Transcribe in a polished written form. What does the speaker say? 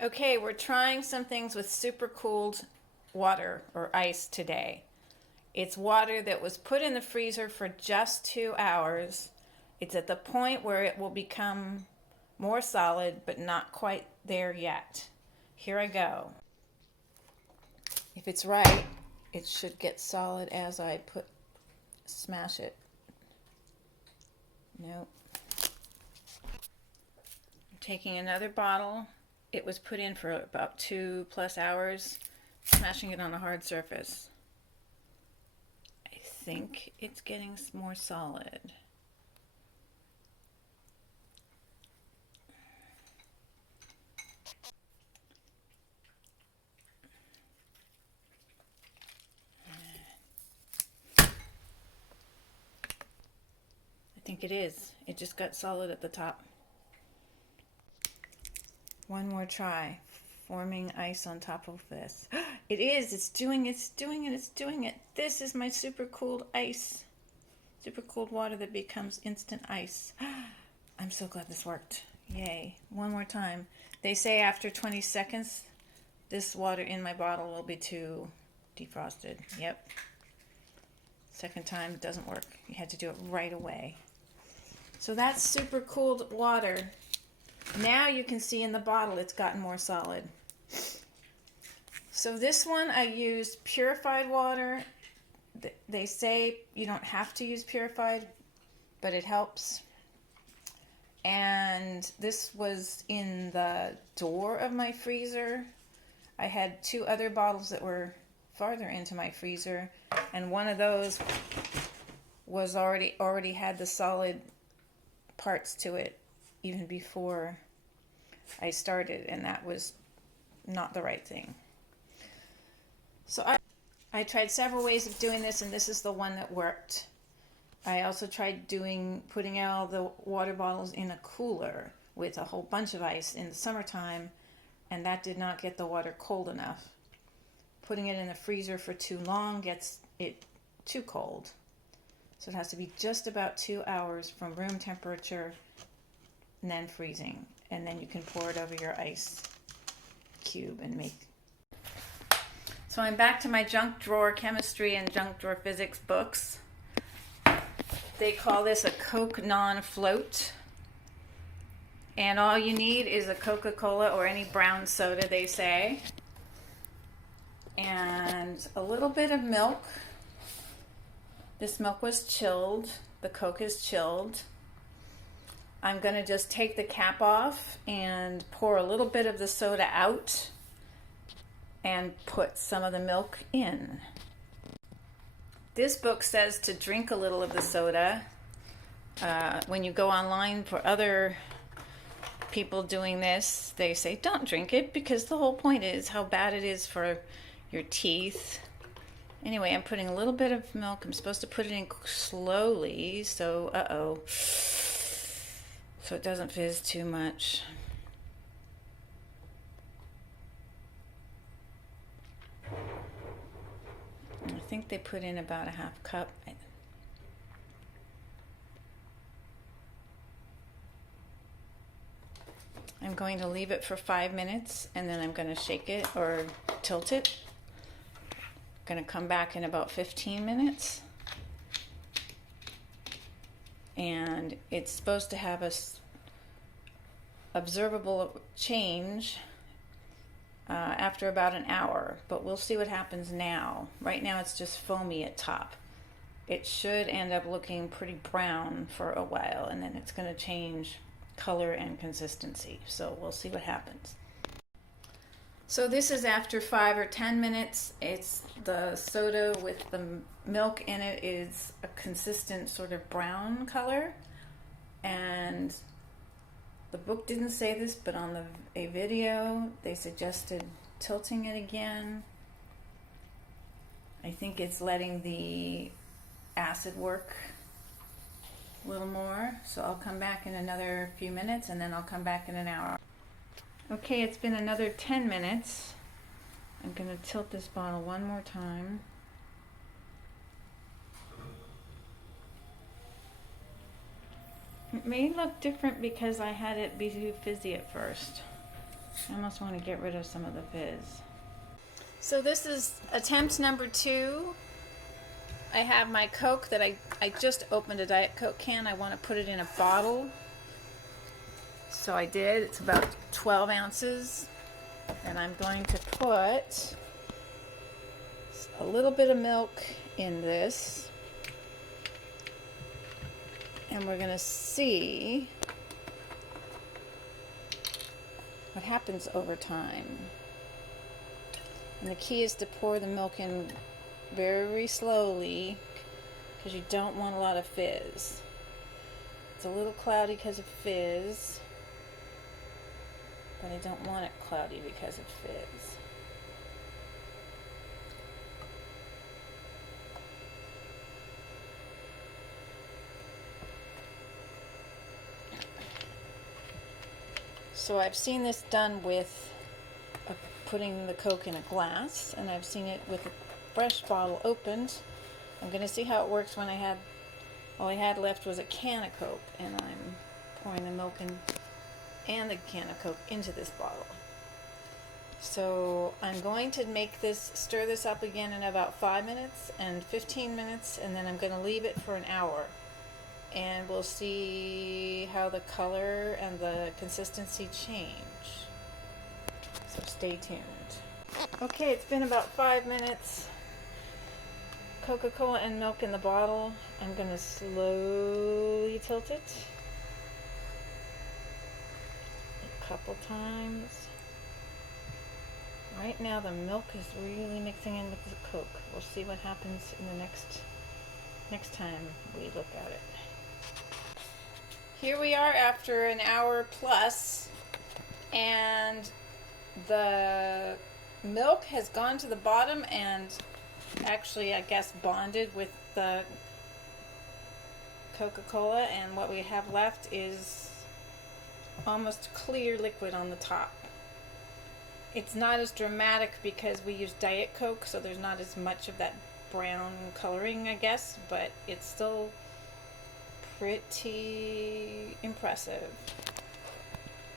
Okay, we're trying some things with super cooled water or ice today. It's water that was put in the freezer for just 2 hours. It's at the point where it will become more solid, but not quite there yet. Here I go. If it's right, it should get solid as I smash it. Nope. I'm taking another bottle. It was put in for about 2+ hours, smashing it on a hard surface. I think it's getting more solid. I think it is. It just got solid at the top. One more try. Forming ice on top of this. It is. It's doing it. It's doing it. It's doing it. This is my super cooled ice. Super cooled water that becomes instant ice. I'm so glad this worked. Yay. One more time. They say after 20 seconds, this water in my bottle will be too defrosted. Yep. Second time, it doesn't work. You had to do it right away. So that's super cooled water. Now you can see in the bottle it's gotten more solid. So this one I used purified water. They say you don't have to use purified, but it helps. And this was in the door of my freezer. I had 2 other bottles that were farther into my freezer, and one of those was already had the solid parts to it even before I started, and that was not the right thing. So I tried several ways of doing this, and this is the one that worked. I also tried putting all the water bottles in a cooler with a whole bunch of ice in the summertime, and that did not get the water cold enough. Putting it in the freezer for too long gets it too cold. So it has to be just about 2 hours from room temperature and then freezing. And then you can pour it over your ice cube and make. So I'm back to my junk drawer chemistry and junk drawer physics books. They call this a Coke non-float. And all you need is a Coca-Cola or any brown soda, they say. And a little bit of milk. This milk was chilled. The Coke is chilled. I'm going to just take the cap off and pour a little bit of the soda out and put some of the milk in. This book says to drink a little of the soda. When you go online for other people doing this, they say don't drink it because the whole point is how bad it is for your teeth. Anyway, I'm putting a little bit of milk. I'm supposed to put it in slowly, so so it doesn't fizz too much. I think they put in about a half cup. I'm going to leave it for 5 minutes, and then I'm going to shake it or tilt it. I'm going to come back in about 15 minutes. And it's supposed to have a observable change after about an hour, but we'll see what happens now. Right now it's just foamy at top. It should end up looking pretty brown for a while, and then it's going to change color and consistency. So we'll see what happens. So this is after 5 or 10 minutes. It's the soda with the milk in it is a consistent sort of brown color. And the book didn't say this, but on a video they suggested tilting it again. I think it's letting the acid work a little more. So I'll come back in another few minutes, and then I'll come back in an hour. Okay, it's been another 10 minutes. I'm going to tilt this bottle one more time. It may look different because I had it be too fizzy at first. I almost want to get rid of some of the fizz. So this is attempt number 2. I have my Coke that I just opened a Diet Coke can. I want to put it in a bottle. So I did. It's about 12 ounces. And I'm going to put a little bit of milk in this. And we're going to see what happens over time. And the key is to pour the milk in very slowly because you don't want a lot of fizz. It's a little cloudy because of fizz, but I don't want it cloudy because of fizz. So I've seen this done with putting the Coke in a glass, and I've seen it with a fresh bottle opened. I'm going to see how it works when all I had left was a can of Coke, and I'm pouring the milk and the can of Coke into this bottle. So I'm going to stir this up again in about 5 minutes and 15 minutes, and then I'm going to leave it for an hour. And we'll see how the color and the consistency change. So stay tuned. Okay, it's been about 5 minutes. Coca-Cola and milk in the bottle. I'm going to slowly tilt it a couple times. Right now the milk is really mixing in with the Coke. We'll see what happens in the next time we look at it. Here we are after an hour plus, and the milk has gone to the bottom and actually, I guess, bonded with the Coca-Cola, and what we have left is almost clear liquid on the top. It's not as dramatic because we use Diet Coke, so there's not as much of that brown coloring, I guess, but it's still pretty impressive.